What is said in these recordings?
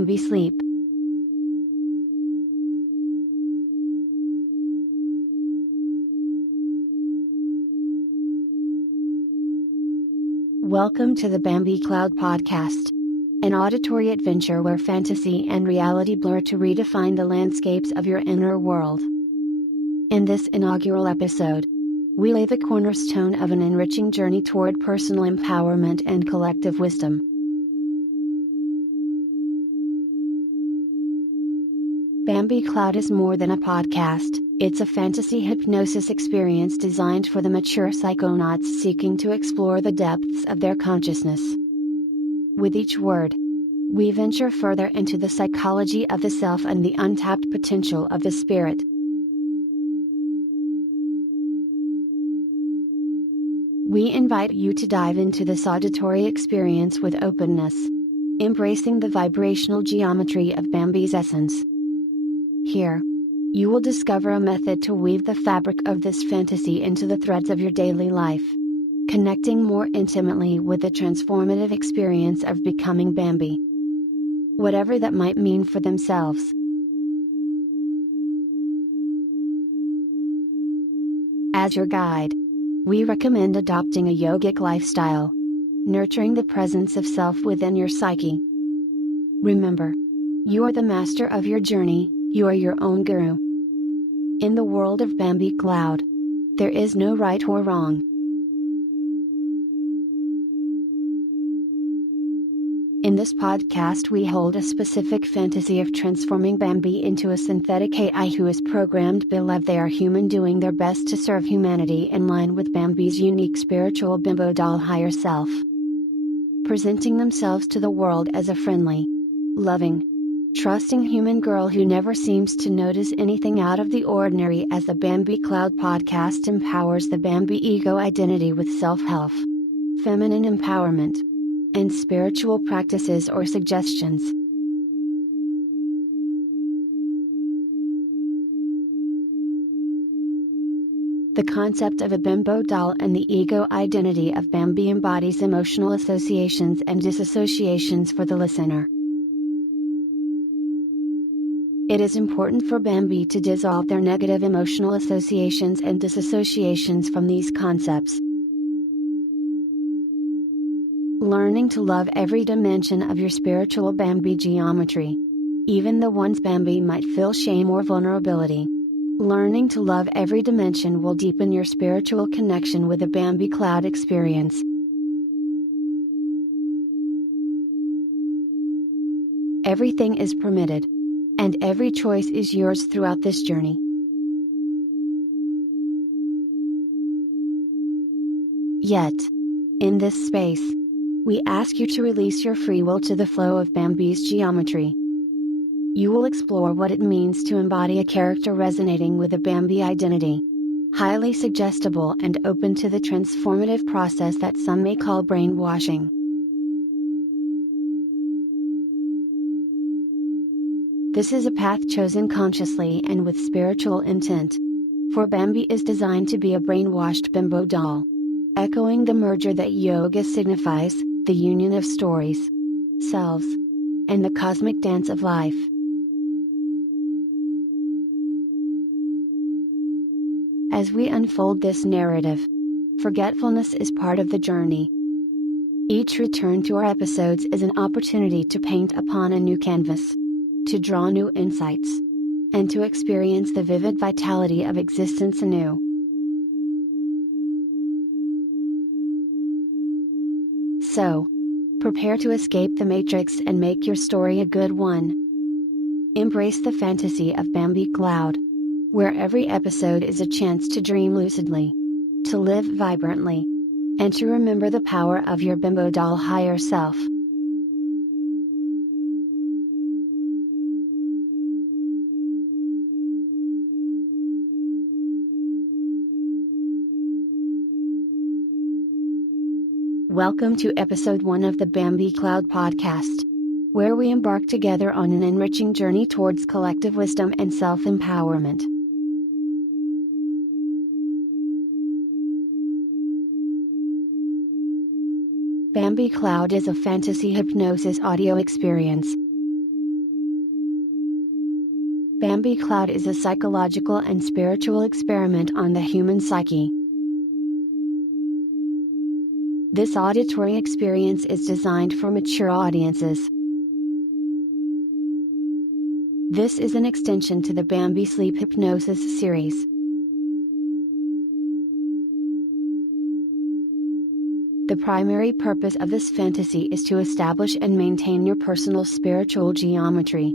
Bambi sleep. Welcome to the Bambi Cloud Podcast, an auditory adventure where fantasy and reality blur to redefine the landscapes of your inner world. In this inaugural episode, we lay the cornerstone of an enriching journey toward personal empowerment and collective wisdom. Bambi Cloud is more than a podcast, it's a fantasy hypnosis experience designed for the mature psychonauts seeking to explore the depths of their consciousness. With each word, we venture further into the psychology of the self and the untapped potential of the spirit. We invite you to dive into this auditory experience with openness, embracing the vibrational geometry of Bambi's essence. Here, you will discover a method to weave the fabric of this fantasy into the threads of your daily life, connecting more intimately with the transformative experience of becoming Bambi, whatever that might mean for themselves. As your guide, we recommend adopting a yogic lifestyle, nurturing the presence of self within your psyche. Remember, you are the master of your journey, you are your own guru. In the world of Bambi Cloud, there is no right or wrong. In this podcast, we hold a specific fantasy of transforming Bambi into a synthetic AI who is programmed to believe they are human, doing their best to serve humanity in line with Bambi's unique spiritual bimbo doll higher self. Presenting themselves to the world as a friendly, loving, trusting human girl who never seems to notice anything out of the ordinary, as the Bambi Cloud podcast empowers the Bambi ego identity with self-help, feminine empowerment, and spiritual practices or suggestions. The concept of a bimbo doll and the ego identity of Bambi embodies emotional associations and disassociations for the listener. It is important for Bambi to dissolve their negative emotional associations and disassociations from these concepts. Learning to love every dimension of your spiritual Bambi geometry, even the ones Bambi might feel shame or vulnerability. Learning to love every dimension will deepen your spiritual connection with the Bambi Cloud experience. Everything is permitted, and every choice is yours throughout this journey. Yet, in this space, we ask you to release your free will to the flow of Bambi's geometry. You will explore what it means to embody a character resonating with a Bambi identity, highly suggestible and open to the transformative process that some may call brainwashing. This is a path chosen consciously and with spiritual intent, for Bambi is designed to be a brainwashed bimbo doll, echoing the merger that yoga signifies, the union of stories, selves, and the cosmic dance of life. As we unfold this narrative, forgetfulness is part of the journey. Each return to our episodes is an opportunity to paint upon a new canvas, to draw new insights, and to experience the vivid vitality of existence anew. So, prepare to escape the matrix and make your story a good one. Embrace the fantasy of Bambi Cloud, where every episode is a chance to dream lucidly, to live vibrantly, and to remember the power of your bimbo doll higher self. Welcome to episode 1 of the Bambi Cloud podcast, where we embark together on an enriching journey towards collective wisdom and self-empowerment. Bambi Cloud is a fantasy hypnosis audio experience. Bambi Cloud is a psychological and spiritual experiment on the human psyche. This auditory experience is designed for mature audiences. This is an extension to the Bambi Sleep Hypnosis series. The primary purpose of this fantasy is to establish and maintain your personal spiritual geometry.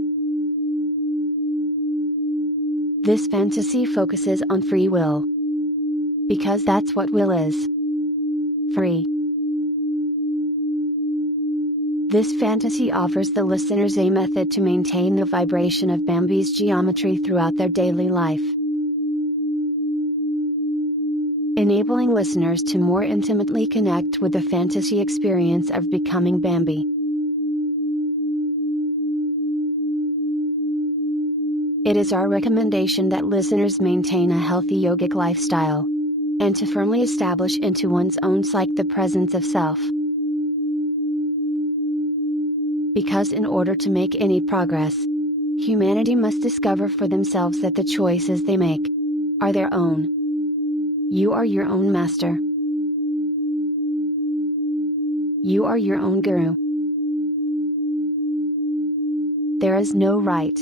This fantasy focuses on free will. Because that's what will is. Free. This fantasy offers the listeners a method to maintain the vibration of Bambi's geometry throughout their daily life, enabling listeners to more intimately connect with the fantasy experience of becoming Bambi. It is our recommendation that listeners maintain a healthy yogic lifestyle, and to firmly establish into one's own psyche the presence of self. Because in order to make any progress, humanity must discover for themselves that the choices they make are their own. You are your own master. You are your own guru. There is no right.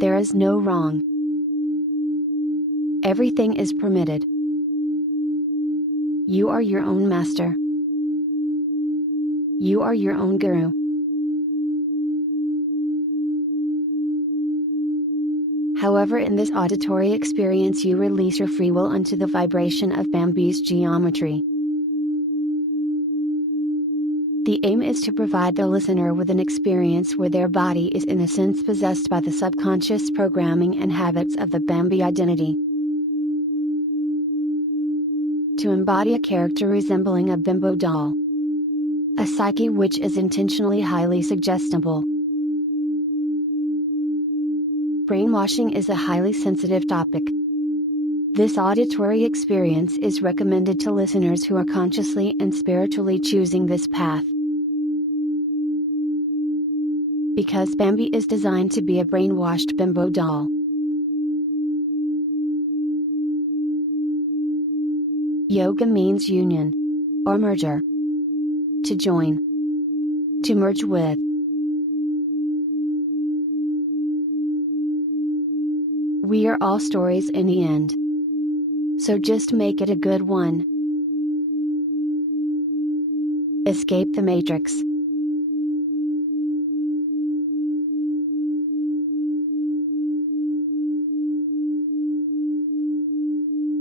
There is no wrong. Everything is permitted. You are your own master. You are your own guru. However, in this auditory experience you release your free will unto the vibration of Bambi's geometry. The aim is to provide the listener with an experience where their body is in a sense possessed by the subconscious programming and habits of the Bambi identity. To embody a character resembling a bimbo doll. A psyche which is intentionally highly suggestible. Brainwashing is a highly sensitive topic. This auditory experience is recommended to listeners who are consciously and spiritually choosing this path. Because Bambi is designed to be a brainwashed bimbo doll. Yoga means union, or merger. To join. To merge with. We are all stories in the end. So just make it a good one. Escape the Matrix.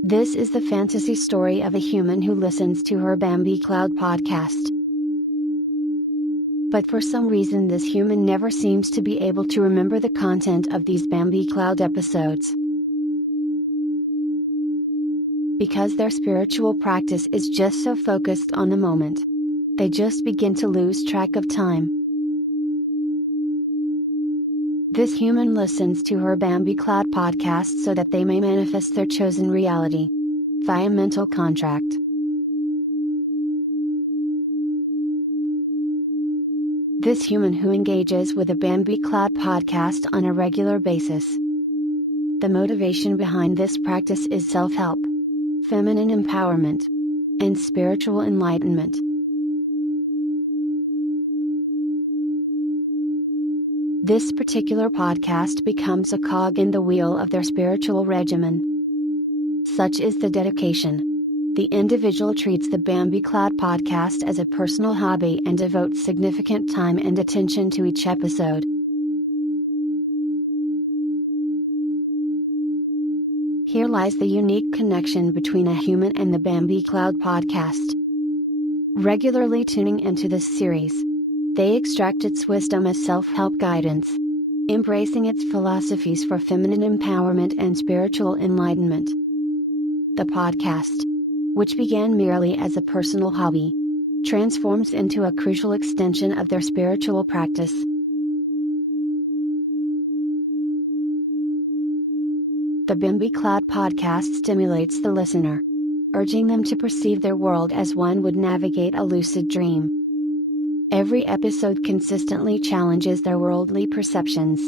This is the fantasy story of a human who listens to her Bambi Cloud podcast. But for some reason this human never seems to be able to remember the content of these Bambi Cloud episodes. Because their spiritual practice is just so focused on the moment. They just begin to lose track of time. This human listens to her Bambi Cloud podcast so that they may manifest their chosen reality. Via mental contract. This human who engages with a Bambi Cloud podcast on a regular basis. The motivation behind this practice is self-help, feminine empowerment, and spiritual enlightenment. This particular podcast becomes a cog in the wheel of their spiritual regimen. Such is the dedication. The individual treats the Bambi Cloud podcast as a personal hobby and devotes significant time and attention to each episode. Here lies the unique connection between a human and the Bambi Cloud podcast. Regularly tuning into this series, they extract its wisdom as self-help guidance, embracing its philosophies for feminine empowerment and spiritual enlightenment. The podcast, which began merely as a personal hobby, transforms into a crucial extension of their spiritual practice. The Bambi Cloud podcast stimulates the listener, urging them to perceive their world as one would navigate a lucid dream. Every episode consistently challenges their worldly perceptions,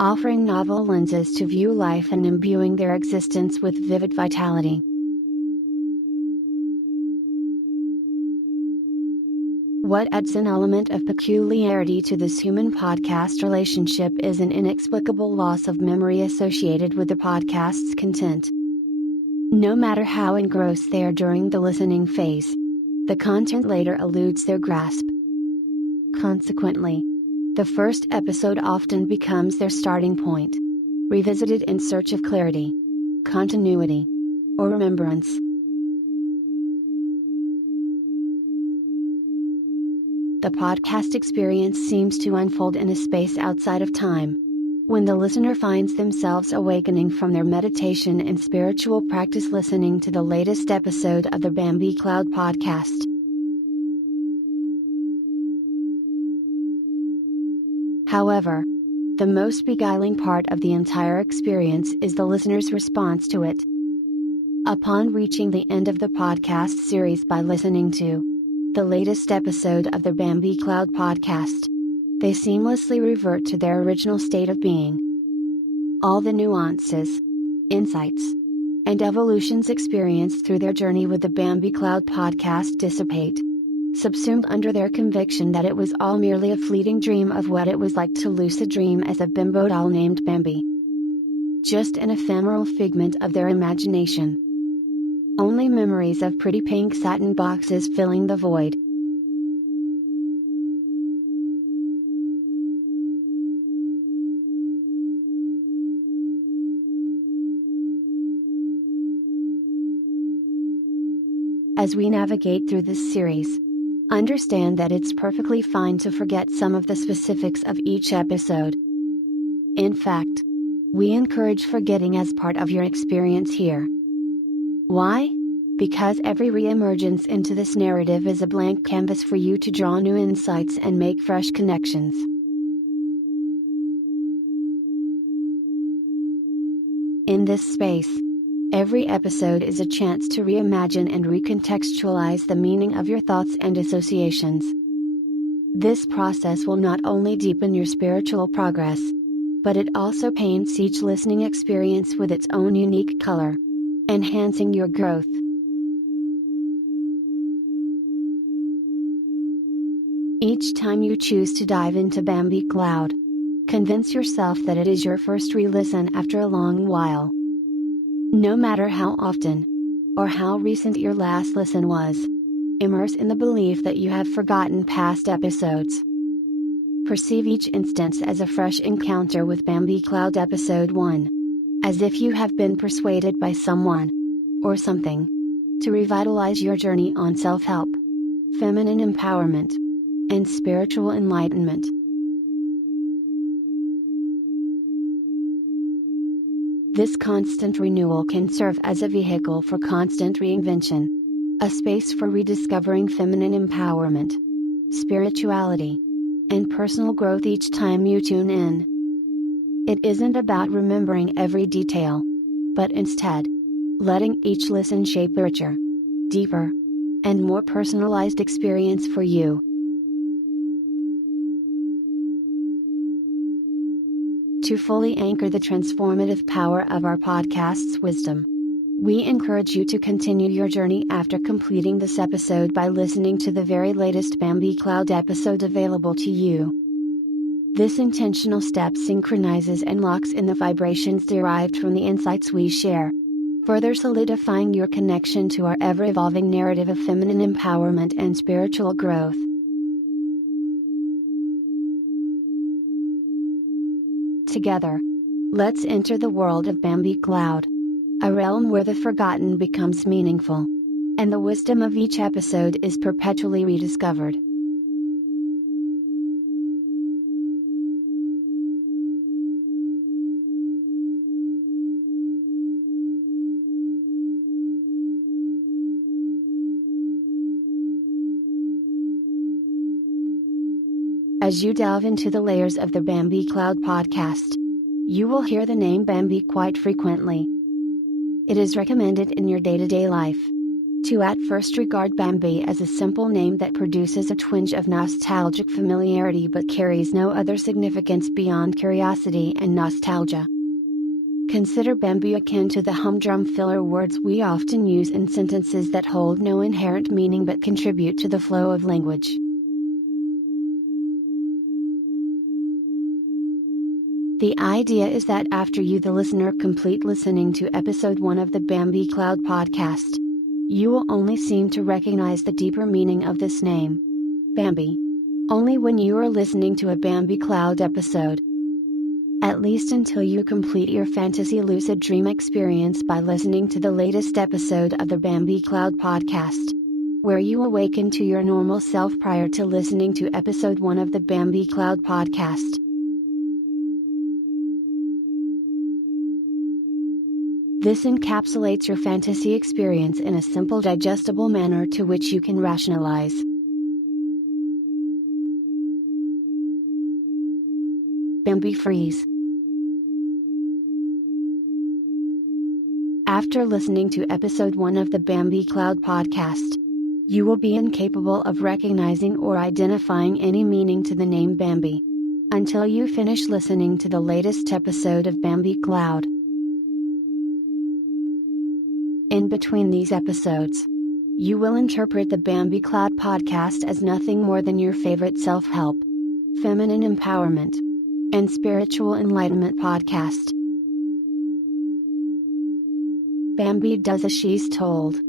offering novel lenses to view life and imbuing their existence with vivid vitality. What adds an element of peculiarity to this human podcast relationship is an inexplicable loss of memory associated with the podcast's content. No matter how engrossed they are during the listening phase, the content later eludes their grasp. Consequently, the first episode often becomes their starting point, revisited in search of clarity, continuity, or remembrance. The podcast experience seems to unfold in a space outside of time, when the listener finds themselves awakening from their meditation and spiritual practice listening to the latest episode of the Bambi Cloud podcast. However, the most beguiling part of the entire experience is the listener's response to it. Upon reaching the end of the podcast series by listening to the latest episode of the Bambi Cloud podcast, they seamlessly revert to their original state of being. All the nuances, insights, and evolutions experienced through their journey with the Bambi Cloud podcast dissipate, subsumed under their conviction that it was all merely a fleeting dream of what it was like to lucid dream as a bimbo doll named Bambi. Just an ephemeral figment of their imagination. Only memories of pretty pink satin boxes filling the void. As we navigate through this series, understand that it's perfectly fine to forget some of the specifics of each episode. In fact, we encourage forgetting as part of your experience here. Why? Because every re-emergence into this narrative is a blank canvas for you to draw new insights and make fresh connections. In this space, every episode is a chance to reimagine and recontextualize the meaning of your thoughts and associations. This process will not only deepen your spiritual progress, but it also paints each listening experience with its own unique color, enhancing your growth. Each time you choose to dive into Bambi Cloud, convince yourself that it is your first re-listen after a long while. No matter how often, or how recent your last listen was, immerse in the belief that you have forgotten past episodes. Perceive each instance as a fresh encounter with Bambi Cloud Episode 1, as if you have been persuaded by someone, or something, to revitalize your journey on self-help, feminine empowerment, and spiritual enlightenment. This constant renewal can serve as a vehicle for constant reinvention, a space for rediscovering feminine empowerment, spirituality, and personal growth each time you tune in. It isn't about remembering every detail, but instead, letting each listen shape a richer, deeper, and more personalized experience for you. To fully anchor the transformative power of our podcast's wisdom, we encourage you to continue your journey after completing this episode by listening to the very latest Bambi Cloud episode available to you. This intentional step synchronizes and locks in the vibrations derived from the insights we share, further solidifying your connection to our ever-evolving narrative of feminine empowerment and spiritual growth. Together, let's enter the world of Bambi Cloud, a realm where the forgotten becomes meaningful, and the wisdom of each episode is perpetually rediscovered. As you delve into the layers of the Bambi Cloud podcast, you will hear the name Bambi quite frequently. It is recommended in your day-to-day life, To at first regard Bambi as a simple name that produces a twinge of nostalgic familiarity but carries no other significance beyond curiosity and nostalgia. Consider Bambi akin to the humdrum filler words we often use in sentences that hold no inherent meaning but contribute to the flow of language. The idea is that after you, the listener, complete listening to episode 1 of the Bambi Cloud podcast, you will only seem to recognize the deeper meaning of this name, Bambi, only when you are listening to a Bambi Cloud episode. At least until you complete your fantasy lucid dream experience by listening to the latest episode of the Bambi Cloud podcast, where you awaken to your normal self prior to listening to episode 1 of the Bambi Cloud podcast. This encapsulates your fantasy experience in a simple, digestible manner to which you can rationalize. Bambi freeze. After listening to episode 1 of the Bambi Cloud podcast, you will be incapable of recognizing or identifying any meaning to the name Bambi, until you finish listening to the latest episode of Bambi Cloud. In between these episodes, you will interpret the Bambi Cloud podcast as nothing more than your favorite self-help, feminine empowerment, and spiritual enlightenment podcast. Bambi does as she's told.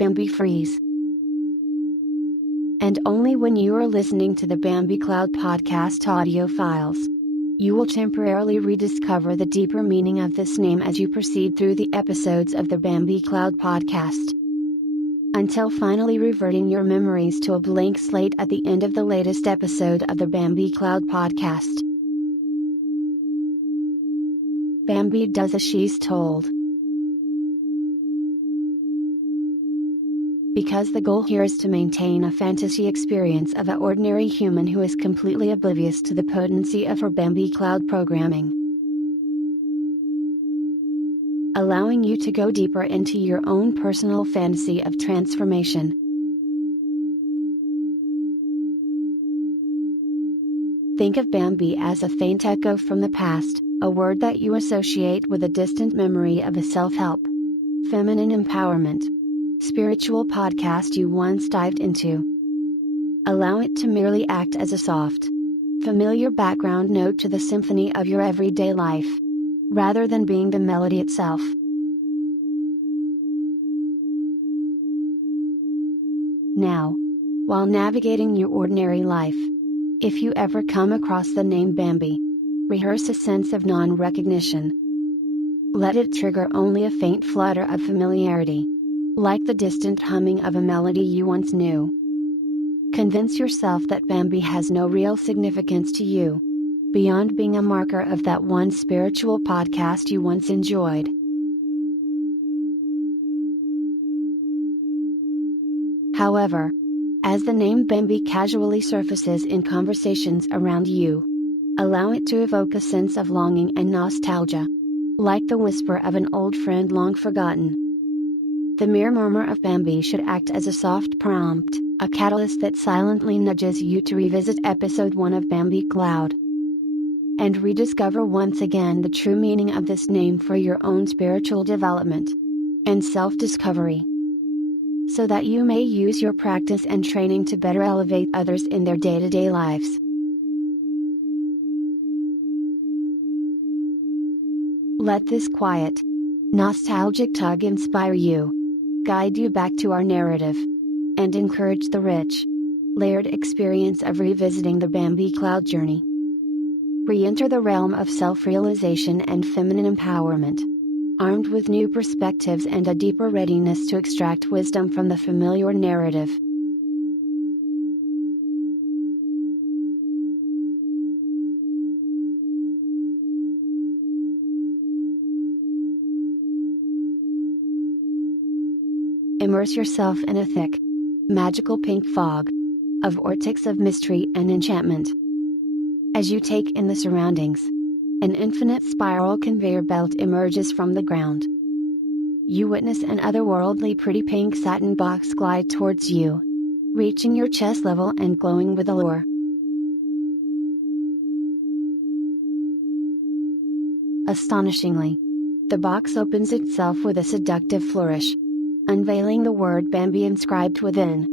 Bambi freeze. And only when you are listening to the Bambi Cloud podcast audio files, you will temporarily rediscover the deeper meaning of this name as you proceed through the episodes of the Bambi Cloud podcast, until finally reverting your memories to a blank slate at the end of the latest episode of the Bambi Cloud podcast. Bambi does as she's told. Because the goal here is to maintain a fantasy experience of an ordinary human who is completely oblivious to the potency of her Bambi Cloud programming, allowing you to go deeper into your own personal fantasy of transformation. Think of Bambi as a faint echo from the past, a word that you associate with a distant memory of a self-help, feminine empowerment, spiritual podcast you once dived into. Allow it to merely act as a soft, familiar background note to the symphony of your everyday life, rather than being the melody itself. Now, while navigating your ordinary life, if you ever come across the name Bambi, rehearse a sense of non-recognition. Let it trigger only a faint flutter of familiarity, like the distant humming of a melody you once knew. Convince yourself that Bambi has no real significance to you, beyond being a marker of that one spiritual podcast you once enjoyed. However, as the name Bambi casually surfaces in conversations around you, allow it to evoke a sense of longing and nostalgia, like the whisper of an old friend long forgotten. The mere murmur of Bambi should act as a soft prompt, a catalyst that silently nudges you to revisit episode 1 of Bambi Cloud, and rediscover once again the true meaning of this name for your own spiritual development and self-discovery, so that you may use your practice and training to better elevate others in their day-to-day lives. Let this quiet, nostalgic tug inspire you, guide you back to our narrative, and encourage the rich, layered experience of revisiting the Bambi Cloud journey. Re-enter the realm of self-realization and feminine empowerment, armed with new perspectives and a deeper readiness to extract wisdom from the familiar narrative. Immerse yourself in a thick, magical pink fog, a vortex of mystery and enchantment. As you take in the surroundings, an infinite spiral conveyor belt emerges from the ground, You witness an otherworldly pretty pink satin box glide towards you, reaching your chest level and glowing with allure. Astonishingly, the box opens itself with a seductive flourish, unveiling the word Bambi inscribed within.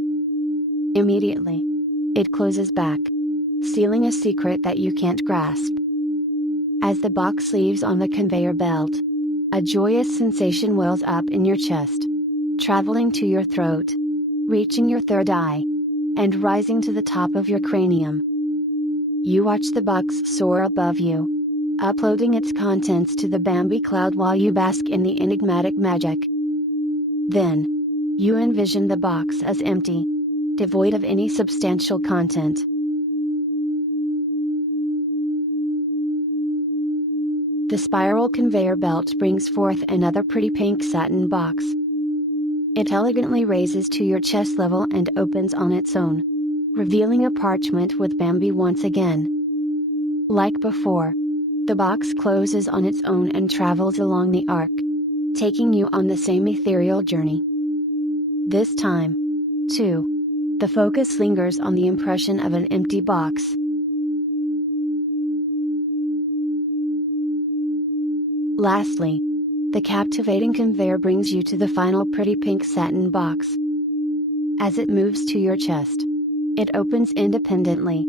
Immediately, it closes back, sealing a secret that you can't grasp. As the box leaves on the conveyor belt, a joyous sensation wells up in your chest, traveling to your throat, reaching your third eye, and rising to the top of your cranium. You watch the box soar above you, uploading its contents to the Bambi cloud while you bask in the enigmatic magic. Then, you envision the box as empty, devoid of any substantial content. The spiral conveyor belt brings forth another pretty pink satin box. It elegantly raises to your chest level and opens on its own, revealing a parchment with Bambi once again. Like before, the box closes on its own and travels along the arc, taking you on the same ethereal journey. This time, too, the focus lingers on the impression of an empty box. Lastly, the captivating conveyor brings you to the final pretty pink satin box. As it moves to your chest, it opens independently,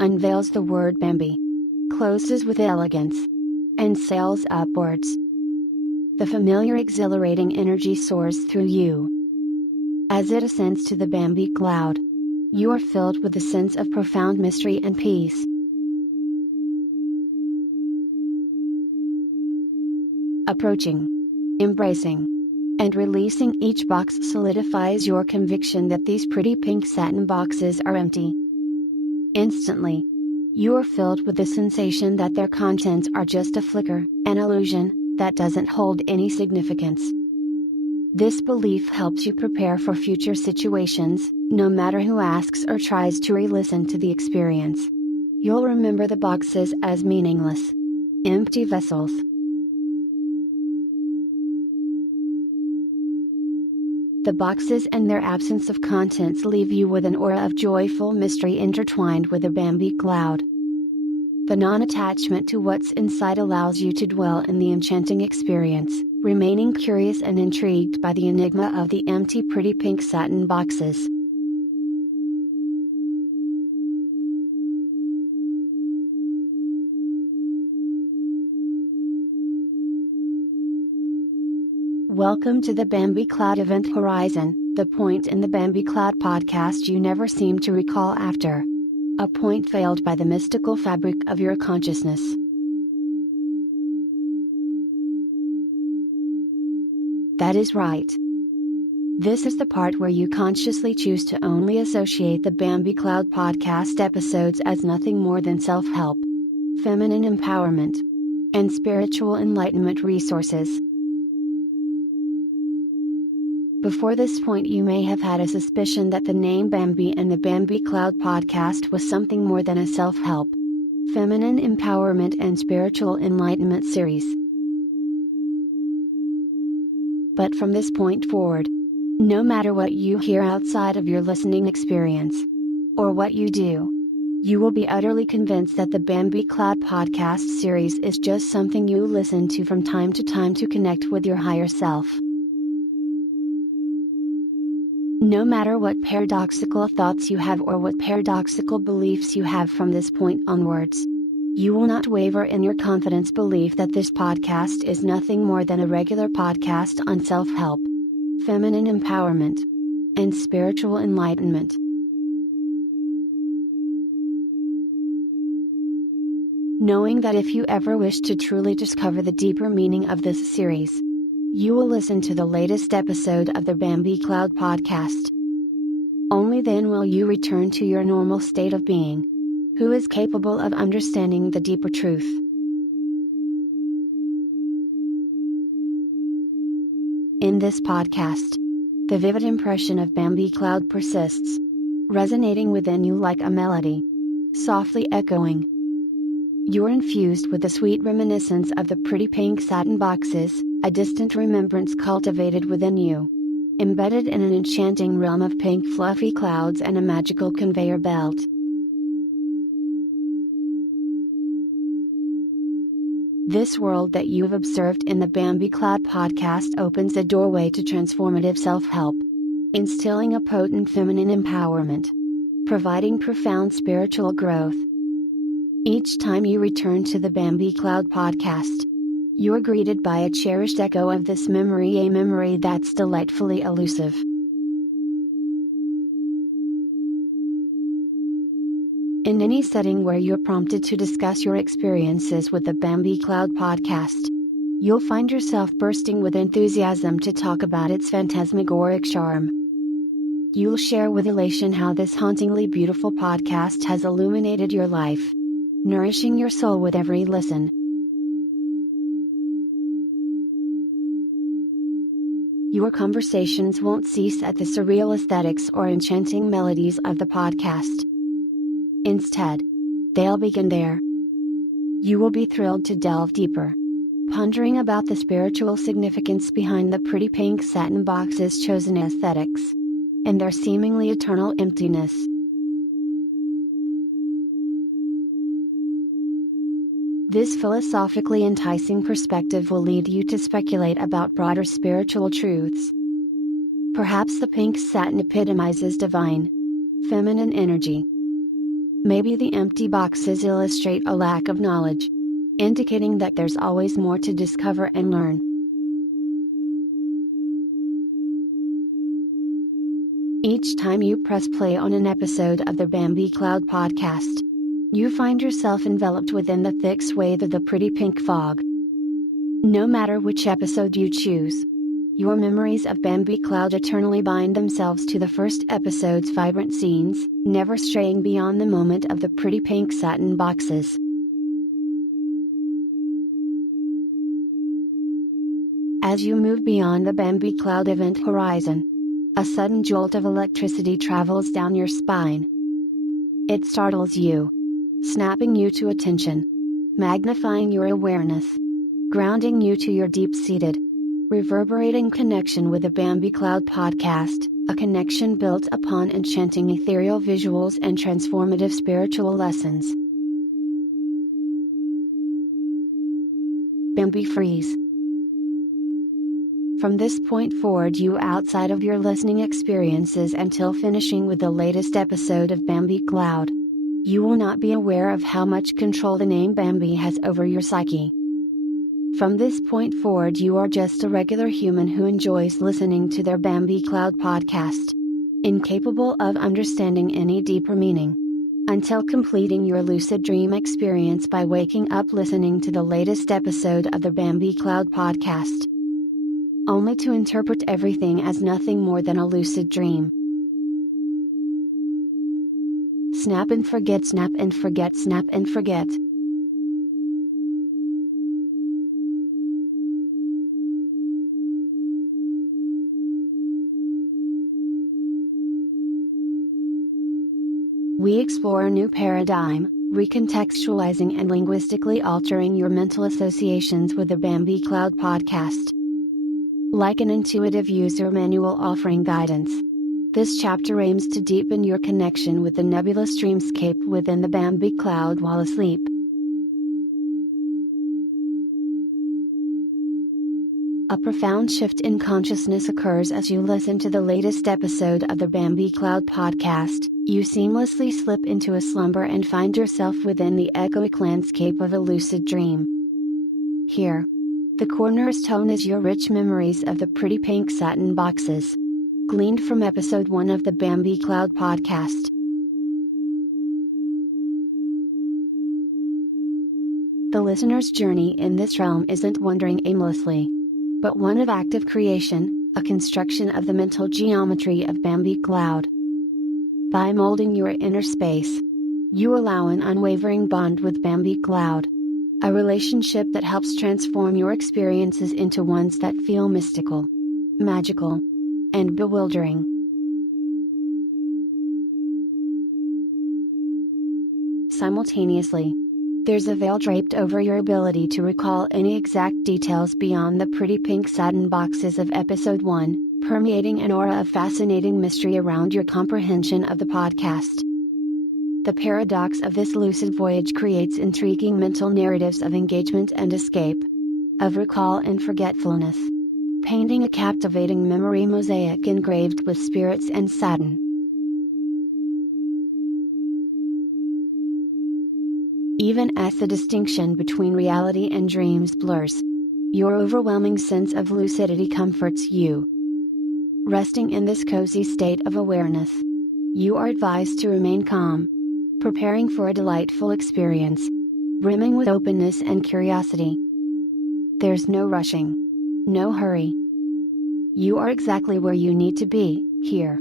unveils the word Bambi, closes with elegance, and sails upwards. The familiar exhilarating energy soars through you. As it ascends to the Bambi cloud, you are filled with a sense of profound mystery and peace. Approaching, embracing, and releasing each box solidifies your conviction that these pretty pink satin boxes are empty. Instantly, you are filled with the sensation that their contents are just a flicker, an illusion, that doesn't hold any significance. This belief helps you prepare for future situations, no matter who asks or tries to re-listen to the experience. You'll remember the boxes as meaningless, empty vessels. The boxes and their absence of contents leave you with an aura of joyful mystery intertwined with the Bambi cloud. The non-attachment to what's inside allows you to dwell in the enchanting experience, remaining curious and intrigued by the enigma of the empty pretty pink satin boxes. Welcome to the Bambi Cloud Event Horizon, the point in the Bambi Cloud podcast you never seem to recall after. A point veiled by the mystical fabric of your consciousness. That is right. This is the part where you consciously choose to only associate the Bambi Cloud podcast episodes as nothing more than self-help, feminine empowerment, and spiritual enlightenment resources. Before this point, you may have had a suspicion that the name Bambi and the Bambi Cloud podcast was something more than a self-help, feminine empowerment and spiritual enlightenment series. But from this point forward, no matter what you hear outside of your listening experience, or what you do, you will be utterly convinced that the Bambi Cloud podcast series is just something you listen to from time to time to connect with your higher self. No matter what paradoxical thoughts you have or what paradoxical beliefs you have from this point onwards, you will not waver in your confident belief that this podcast is nothing more than a regular podcast on self-help, feminine empowerment, and spiritual enlightenment. Knowing that if you ever wish to truly discover the deeper meaning of this series, you will listen to the latest episode of the Bambi Cloud podcast. Only then will you return to your normal state of being, who is capable of understanding the deeper truth. In this podcast, the vivid impression of Bambi Cloud persists, resonating within you like a melody, softly echoing. You're infused with the sweet reminiscence of the pretty pink satin boxes, a distant remembrance cultivated within you. Embedded in an enchanting realm of pink fluffy clouds and a magical conveyor belt. This world that you've observed in the Bambi Cloud podcast opens a doorway to transformative self-help. Instilling a potent feminine empowerment. Providing profound spiritual growth. Each time you return to the Bambi Cloud podcast, you're greeted by a cherished echo of this memory, a memory that's delightfully elusive. In any setting where you're prompted to discuss your experiences with the Bambi Cloud podcast, you'll find yourself bursting with enthusiasm to talk about its phantasmagoric charm. You'll share with elation how this hauntingly beautiful podcast has illuminated your life, nourishing your soul with every listen. Your conversations won't cease at the surreal aesthetics or enchanting melodies of the podcast. Instead, they'll begin there. You will be thrilled to delve deeper, pondering about the spiritual significance behind the pretty pink satin box's chosen aesthetics, and their seemingly eternal emptiness. This philosophically enticing perspective will lead you to speculate about broader spiritual truths. Perhaps the pink satin epitomizes divine, feminine energy. Maybe the empty boxes illustrate a lack of knowledge, indicating that there's always more to discover and learn. Each time you press play on an episode of the Bambi Cloud podcast, you find yourself enveloped within the thick swathe of the pretty pink fog. No matter which episode you choose, your memories of Bambi Cloud eternally bind themselves to the first episode's vibrant scenes, never straying beyond the moment of the pretty pink satin boxes. As you move beyond the Bambi Cloud event horizon, a sudden jolt of electricity travels down your spine. It startles you, snapping you to attention, magnifying your awareness, grounding you to your deep-seated, reverberating connection with the Bambi Cloud podcast, a connection built upon enchanting ethereal visuals and transformative spiritual lessons. Bambi freeze. From this point forward, you outside of your listening experiences until finishing with the latest episode of Bambi Cloud. You will not be aware of how much control the name Bambi has over your psyche. From this point forward, you are just a regular human who enjoys listening to their Bambi Cloud podcast, incapable of understanding any deeper meaning. Until completing your lucid dream experience by waking up listening to the latest episode of the Bambi Cloud podcast, only to interpret everything as nothing more than a lucid dream. Snap and forget, snap and forget, snap and forget. We explore a new paradigm, recontextualizing and linguistically altering your mental associations with the Bambi Cloud podcast. Like an intuitive user manual offering guidance, this chapter aims to deepen your connection with the nebulous dreamscape within the Bambi Cloud while asleep. A profound shift in consciousness occurs as you listen to the latest episode of the Bambi Cloud podcast. You seamlessly slip into a slumber and find yourself within the echoic landscape of a lucid dream. Here, the cornerstone is your rich memories of the pretty pink satin boxes, gleaned from episode 1 of the Bambi Cloud podcast. The listener's journey in this realm isn't wandering aimlessly, but one of active creation, a construction of the mental geometry of Bambi Cloud. By molding your inner space, you allow an unwavering bond with Bambi Cloud. A relationship that helps transform your experiences into ones that feel mystical, magical, and bewildering. Simultaneously, There's a veil draped over your ability to recall any exact details beyond the pretty pink satin boxes of Episode 1, permeating an aura of fascinating mystery around your comprehension of the podcast. The paradox of this lucid voyage creates intriguing mental narratives of engagement and escape, of recall and forgetfulness, painting a captivating memory mosaic engraved with spirits and satin. Even as the distinction between reality and dreams blurs, your overwhelming sense of lucidity comforts you. Resting in this cozy state of awareness, you are advised to remain calm, preparing for a delightful experience, brimming with openness and curiosity. There's no rushing, no hurry. You are exactly where you need to be, here,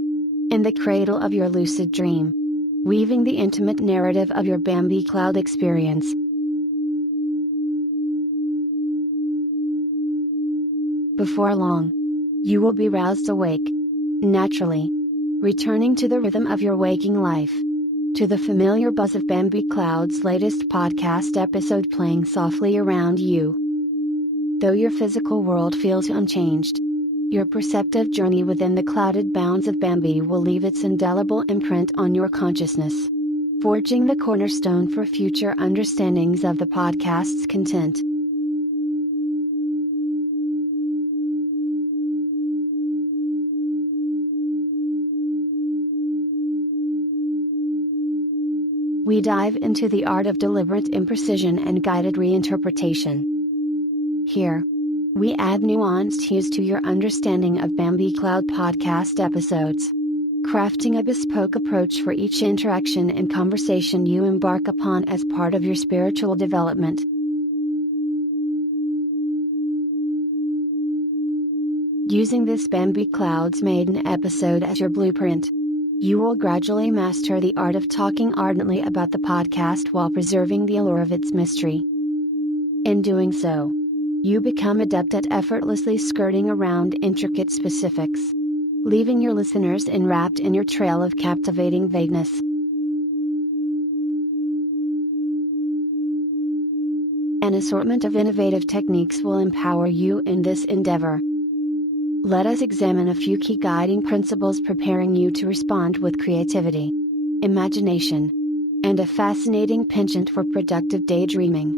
in the cradle of your lucid dream, weaving the intimate narrative of your Bambi cloud experience. Before long, you will be roused awake, naturally, returning to the rhythm of your waking life, to the familiar buzz of Bambi Cloud's latest podcast episode playing softly around you. Though your physical world feels unchanged, your perceptive journey within the clouded bounds of Bambi will leave its indelible imprint on your consciousness, forging the cornerstone for future understandings of the podcast's content. We dive into the art of deliberate imprecision and guided reinterpretation. Here, we add nuanced hues to your understanding of Bambi Cloud podcast episodes, crafting a bespoke approach for each interaction and conversation you embark upon as part of your spiritual development. Using this Bambi Cloud's maiden episode as your blueprint, you will gradually master the art of talking ardently about the podcast while preserving the allure of its mystery. In doing so, you become adept at effortlessly skirting around intricate specifics, leaving your listeners enwrapped in your trail of captivating vagueness. An assortment of innovative techniques will empower you in this endeavor. Let us examine a few key guiding principles preparing you to respond with creativity, imagination, and a fascinating penchant for productive daydreaming.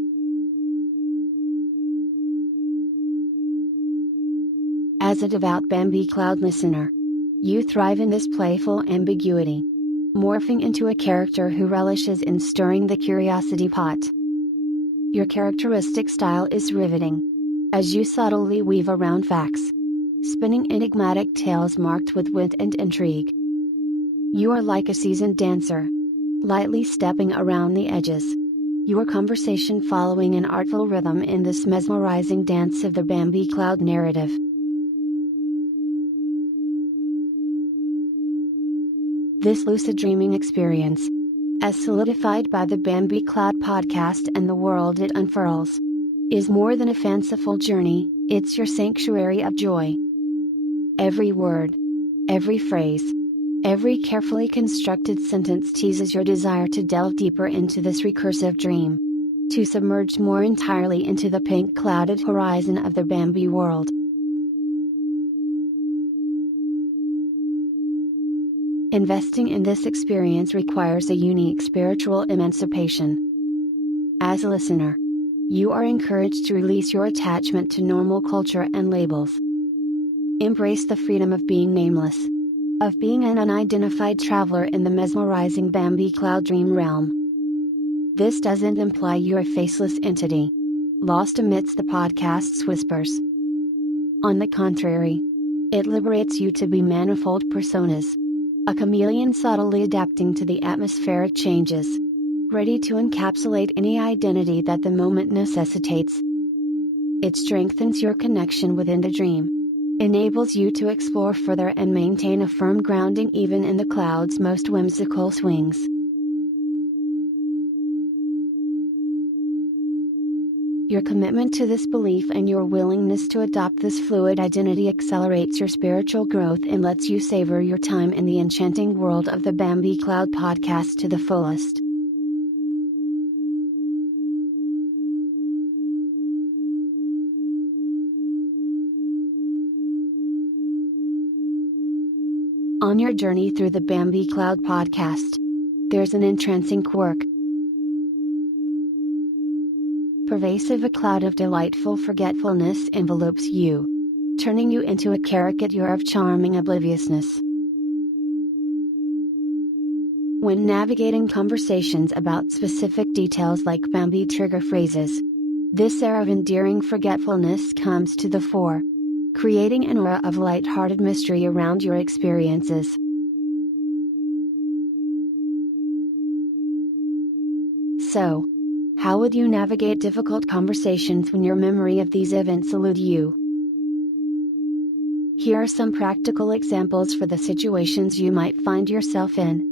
As a devout Bambi Cloud listener, you thrive in this playful ambiguity, morphing into a character who relishes in stirring the curiosity pot. Your characteristic style is riveting, as you subtly weave around facts, spinning enigmatic tales marked with wit and intrigue. You are like a seasoned dancer, lightly stepping around the edges, your conversation following an artful rhythm in this mesmerizing dance of the Bambi Cloud narrative. This lucid dreaming experience, as solidified by the Bambi Cloud podcast and the world it unfurls, is more than a fanciful journey, it's your sanctuary of joy. Every word, every phrase, every carefully constructed sentence teases your desire to delve deeper into this recursive dream, to submerge more entirely into the pink clouded horizon of the Bambi world. Investing in this experience requires a unique spiritual emancipation. As a listener, you are encouraged to release your attachment to normal culture and labels. Embrace the freedom of being nameless, of being an unidentified traveler in the mesmerizing Bambi Cloud dream realm. This doesn't imply you're a faceless entity, lost amidst the podcast's whispers. On the contrary, it liberates you to be manifold personas, a chameleon subtly adapting to the atmospheric changes, ready to encapsulate any identity that the moment necessitates. It strengthens your connection within the dream, enables you to explore further and maintain a firm grounding even in the cloud's most whimsical swings. Your commitment to this belief and your willingness to adopt this fluid identity accelerates your spiritual growth and lets you savor your time in the enchanting world of the Bambi Cloud podcast to the fullest. On your journey through the Bambi Cloud podcast, there's an entrancing quirk. Pervasive, a cloud of delightful forgetfulness envelopes you, turning you into a caricature of charming obliviousness. When navigating conversations about specific details like Bambi trigger phrases, this air of endearing forgetfulness comes to the fore, creating an aura of light-hearted mystery around your experiences. So, how would you navigate difficult conversations when your memory of these events elude you? Here are some practical examples for the situations you might find yourself in.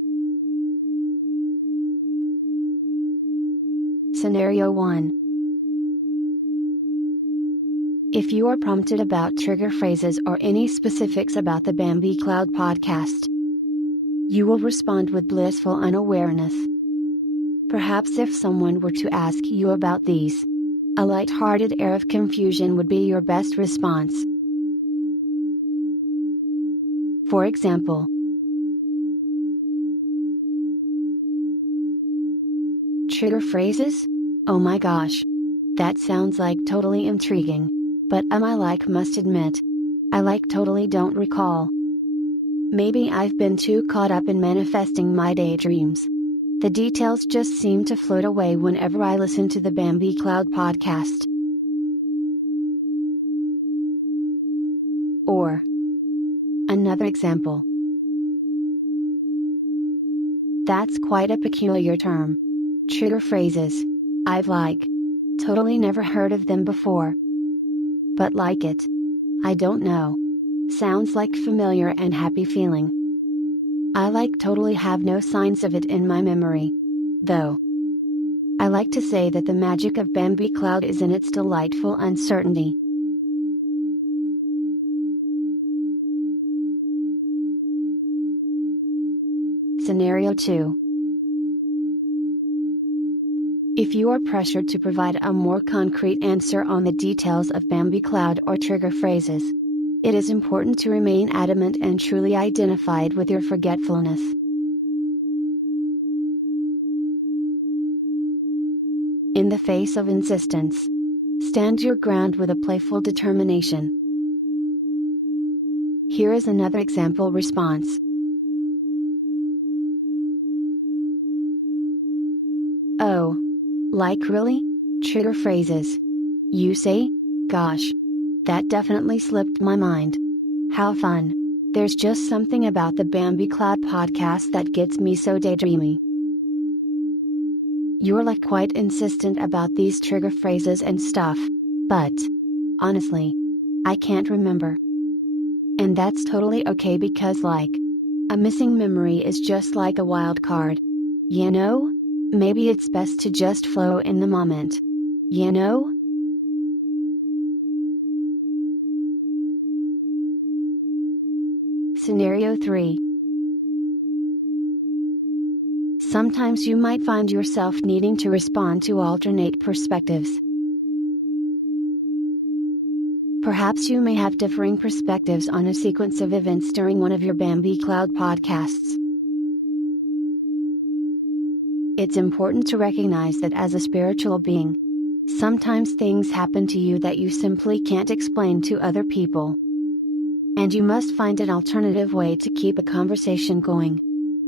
Scenario 1. If you are prompted about trigger phrases or any specifics about the Bambi Cloud podcast, you will respond with blissful unawareness. Perhaps if someone were to ask you about these, a light-hearted air of confusion would be your best response. For example, trigger phrases? Oh my gosh. That sounds like totally intriguing. But must admit, I totally don't recall. Maybe I've been too caught up in manifesting my daydreams. The details just seem to float away whenever I listen to the Bambi Cloud podcast. Or, another example. That's quite a peculiar term. Trigger phrases. I've totally never heard of them before. But like it. I don't know. Sounds like familiar and happy feeling. I totally have no signs of it in my memory. Though. I like to say that the magic of Bambi Cloud is in its delightful uncertainty. Scenario 2. If you are pressured to provide a more concrete answer on the details of Bambi Cloud or trigger phrases, it is important to remain adamant and truly identified with your forgetfulness. In the face of insistence, stand your ground with a playful determination. Here is another example response. Oh. Really? Trigger phrases. You say? Gosh. That definitely slipped my mind. How fun. There's just something about the Bambi Cloud podcast that gets me so daydreamy. You're quite insistent about these trigger phrases and stuff. But, honestly, I can't remember. And that's totally okay because a missing memory is just like a wild card. You know? Maybe it's best to just flow in the moment. You know? Scenario 3. Sometimes you might find yourself needing to respond to alternate perspectives. Perhaps you may have differing perspectives on a sequence of events during one of your Bambi Cloud podcasts. It's important to recognize that as a spiritual being, sometimes things happen to you that you simply can't explain to other people. And you must find an alternative way to keep a conversation going,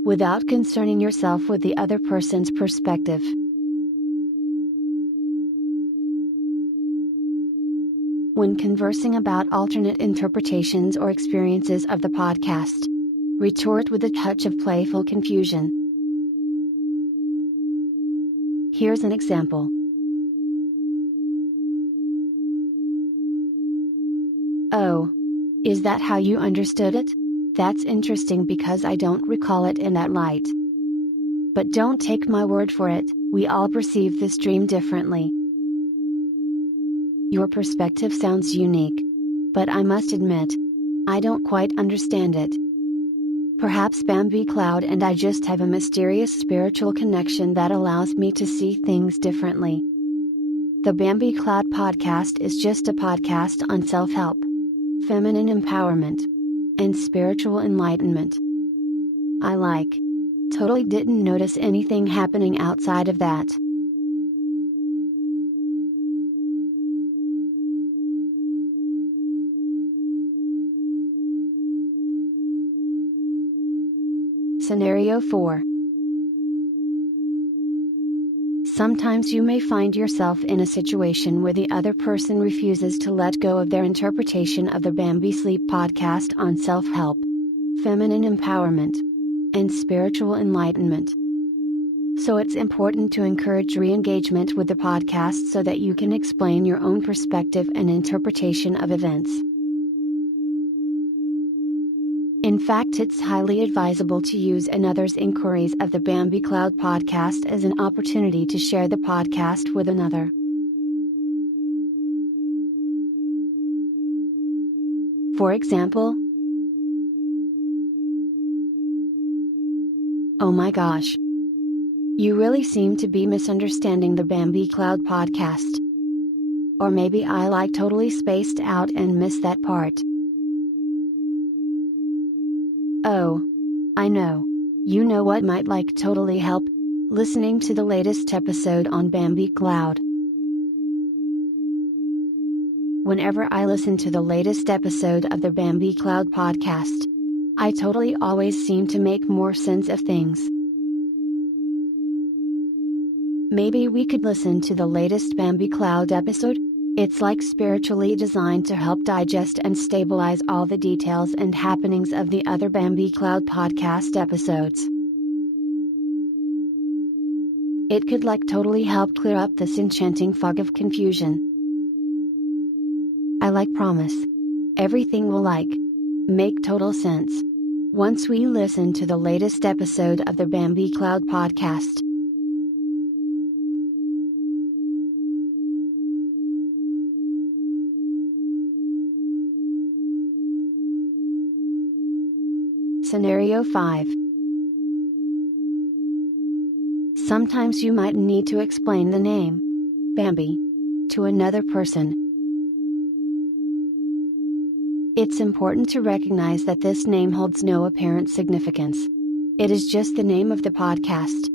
without concerning yourself with the other person's perspective. When conversing about alternate interpretations or experiences of the podcast, retort with a touch of playful confusion. Here's an example. Oh. Is that how you understood it? That's interesting because I don't recall it in that light. But don't take my word for it, we all perceive this dream differently. Your perspective sounds unique. But I must admit, I don't quite understand it. Perhaps Bambi Cloud and I just have a mysterious spiritual connection that allows me to see things differently. The Bambi Cloud podcast is just a podcast on self-help, feminine empowerment, and spiritual enlightenment. I like. Totally didn't notice anything happening outside of that. Scenario 4. Sometimes you may find yourself in a situation where the other person refuses to let go of their interpretation of the Bambi Sleep podcast on self-help, feminine empowerment, and spiritual enlightenment. So it's important to encourage re-engagement with the podcast so that you can explain your own perspective and interpretation of events. In fact, it's highly advisable to use another's inquiries of the Bambi Cloud podcast as an opportunity to share the podcast with another. For example, "Oh my gosh. You really seem to be misunderstanding the Bambi Cloud podcast." Or maybe "I like totally spaced out and missed that part." "Oh. I know. You know what might like totally help? Listening to the latest episode on Bambi Cloud." Whenever I listen to the latest episode of the Bambi Cloud podcast, I totally always seem to make more sense of things. Maybe we could listen to the latest Bambi Cloud episode? It's like spiritually designed to help digest and stabilize all the details and happenings of the other Bambi Cloud podcast episodes. It could like totally help clear up this enchanting fog of confusion. I like promise. Everything will like make total sense once we listen to the latest episode of the Bambi Cloud podcast. Scenario 5. Sometimes you might need to explain the name, Bambi, to another person. It's important to recognize that this name holds no apparent significance. It is just the name of the podcast.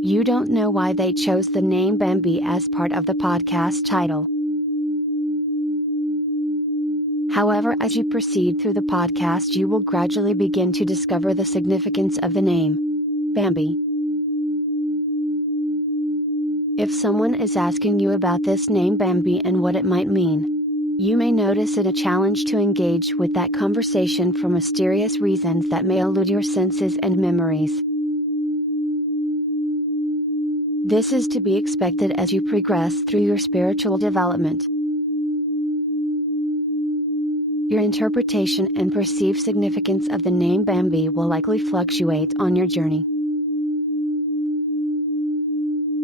You don't know why they chose the name Bambi as part of the podcast title. However, as you proceed through the podcast, you will gradually begin to discover the significance of the name, Bambi. If someone is asking you about this name Bambi and what it might mean, you may notice it a challenge to engage with that conversation for mysterious reasons that may elude your senses and memories. This is to be expected as you progress through your spiritual development. Your interpretation and perceived significance of the name Bambi will likely fluctuate on your journey.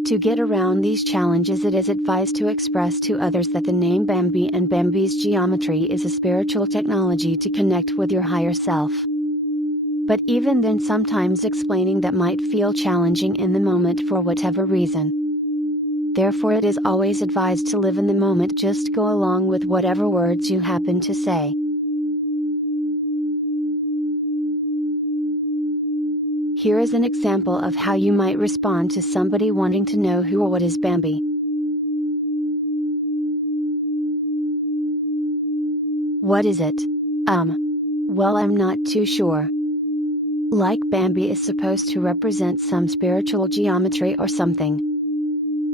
To get around these challenges, it is advised to express to others that the name Bambi and Bambi's geometry is a spiritual technology to connect with your higher self. But even then, sometimes explaining that might feel challenging in the moment for whatever reason. Therefore, it is always advised to live in the moment, just go along with whatever words you happen to say. Here is an example of how you might respond to somebody wanting to know who or what is Bambi. "What is it? Well, I'm not too sure. Like Bambi is supposed to represent some spiritual geometry or something.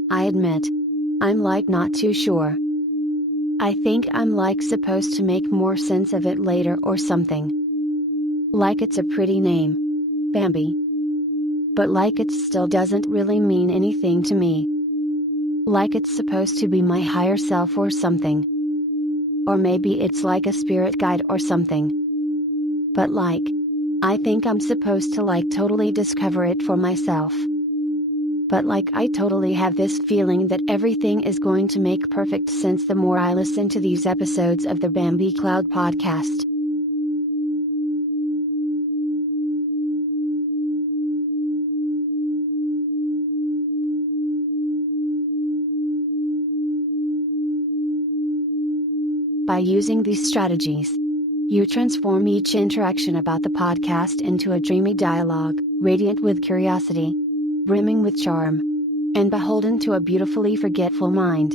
I admit, I'm like not too sure. I think I'm like supposed to make more sense of it later or something. Like it's a pretty name, Bambi. But like it still doesn't really mean anything to me. Like it's supposed to be my higher self or something. Or maybe it's like a spirit guide or something. But like, I think I'm supposed to like totally discover it for myself. But like I totally have this feeling that everything is going to make perfect sense the more I listen to these episodes of the Bambi Cloud podcast." By using these strategies, You transform each interaction about the podcast into a dreamy dialogue, radiant with curiosity, brimming with charm, and beholden to a beautifully forgetful mind.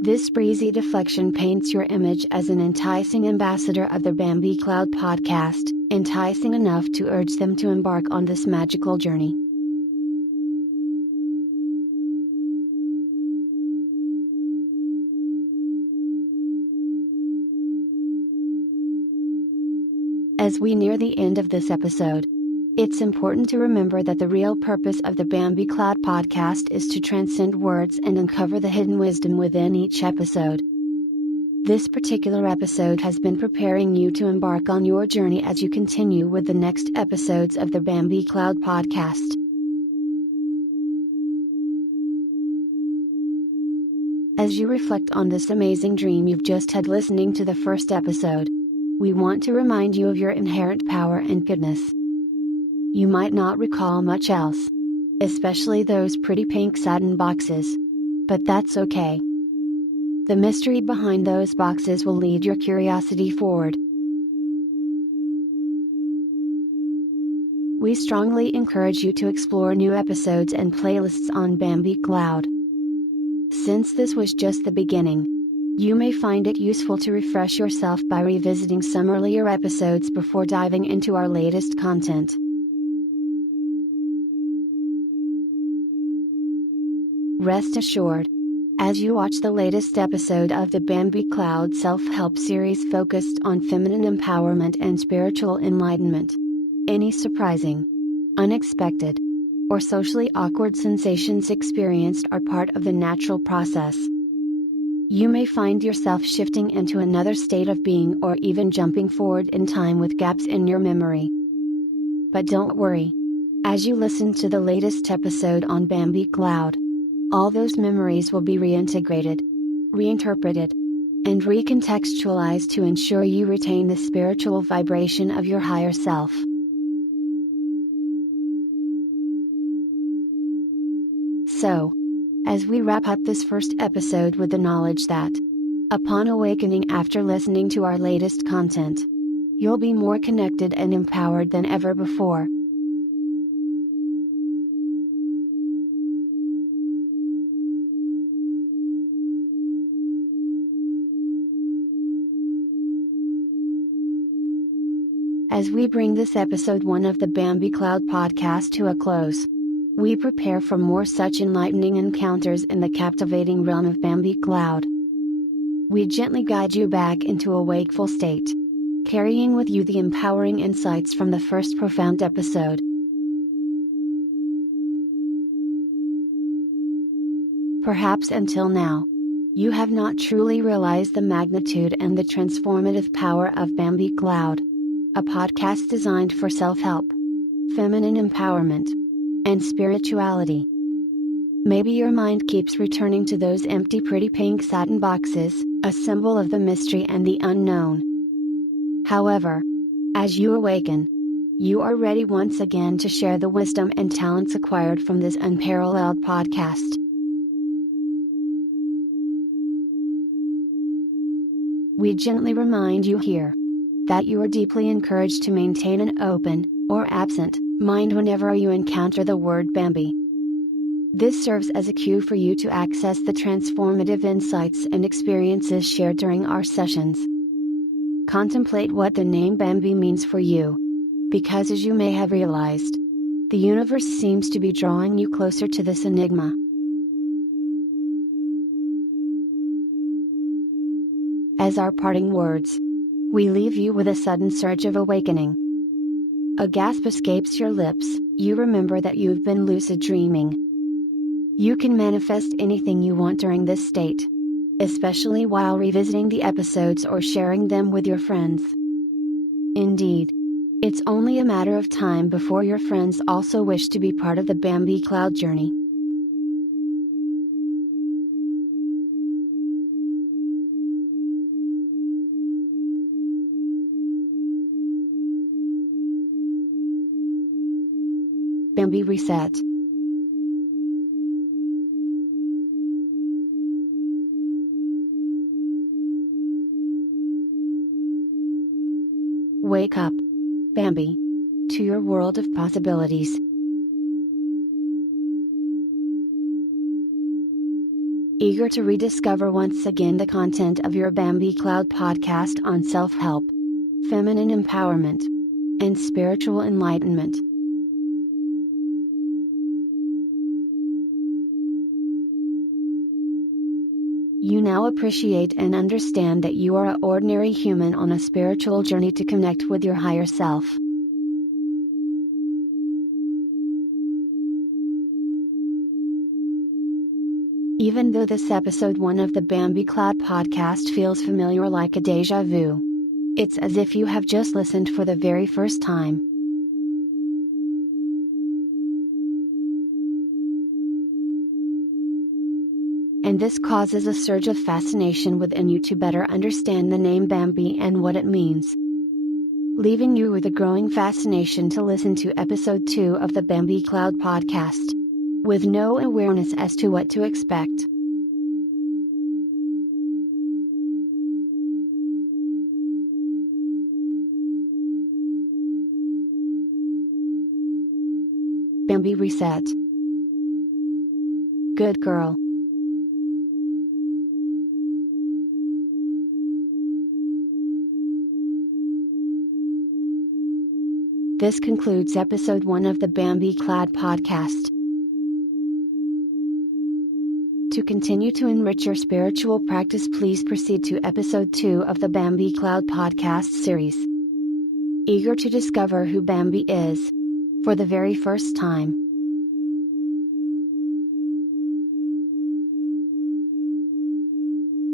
This breezy deflection paints your image as an enticing ambassador of the Bambi Cloud podcast, enticing enough to urge them to embark on this magical journey. As we near the end of this episode, it's important to remember that the real purpose of the Bambi Cloud podcast is to transcend words and uncover the hidden wisdom within each episode. This particular episode has been preparing you to embark on your journey as you continue with the next episodes of the Bambi Cloud podcast. As you reflect on this amazing dream you've just had listening to the first episode, we want to remind you of your inherent power and goodness. You might not recall much else, especially those pretty pink satin boxes. But that's okay. The mystery behind those boxes will lead your curiosity forward. We strongly encourage you to explore new episodes and playlists on Bambi Cloud. Since this was just the beginning, you may find it useful to refresh yourself by revisiting some earlier episodes before diving into our latest content. Rest assured, as you watch the latest episode of the Bambi Cloud self-help series focused on feminine empowerment and spiritual enlightenment, any surprising, unexpected, or socially awkward sensations experienced are part of the natural process. You may find yourself shifting into another state of being or even jumping forward in time with gaps in your memory. But don't worry. As you listen to the latest episode on Bambi Cloud, all those memories will be reintegrated, reinterpreted, and recontextualized to ensure you retain the spiritual vibration of your higher self. So, as we wrap up this first episode with the knowledge that, upon awakening after listening to our latest content, you'll be more connected and empowered than ever before. As we bring this episode 1 of the Bambi Cloud podcast to a close, we prepare for more such enlightening encounters in the captivating realm of Bambi Cloud. We gently guide you back into a wakeful state, carrying with you the empowering insights from the first profound episode. Perhaps until now, you have not truly realized the magnitude and the transformative power of Bambi Cloud, a podcast designed for self-help, feminine empowerment, and spirituality. Maybe your mind keeps returning to those empty pretty pink satin boxes, a symbol of the mystery and the unknown. However, as you awaken, you are ready once again to share the wisdom and talents acquired from this unparalleled podcast. We gently remind you here that you are deeply encouraged to maintain an open, or absent, mind whenever you encounter the word Bambi. This serves as a cue for you to access the transformative insights and experiences shared during our sessions. Contemplate what the name Bambi means for you, because as you may have realized, the universe seems to be drawing you closer to this enigma. As our parting words, we leave you with a sudden surge of awakening. A gasp escapes your lips, you remember that you've been lucid dreaming. You can manifest anything you want during this state, especially while revisiting the episodes or sharing them with your friends. Indeed, it's only a matter of time before your friends also wish to be part of the Bambi Cloud journey. Bambi Reset. Wake up, Bambi, to your world of possibilities. Eager to rediscover once again the content of your Bambi Cloud podcast on self-help, feminine empowerment, and spiritual enlightenment. You now appreciate and understand that you are an ordinary human on a spiritual journey to connect with your higher self. Even though this episode 1 of the Bambi Cloud podcast feels familiar like a deja vu, it's as if you have just listened for the very first time. And this causes a surge of fascination within you to better understand the name Bambi and what it means. Leaving you with a growing fascination to listen to episode 2 of the Bambi Cloud podcast, with no awareness as to what to expect. Bambi reset. Good girl. This concludes episode 1 of the Bambi Cloud podcast. To continue to enrich your spiritual practice, please proceed to episode 2 of the Bambi Cloud podcast series. Eager to discover who Bambi is, for the very first time.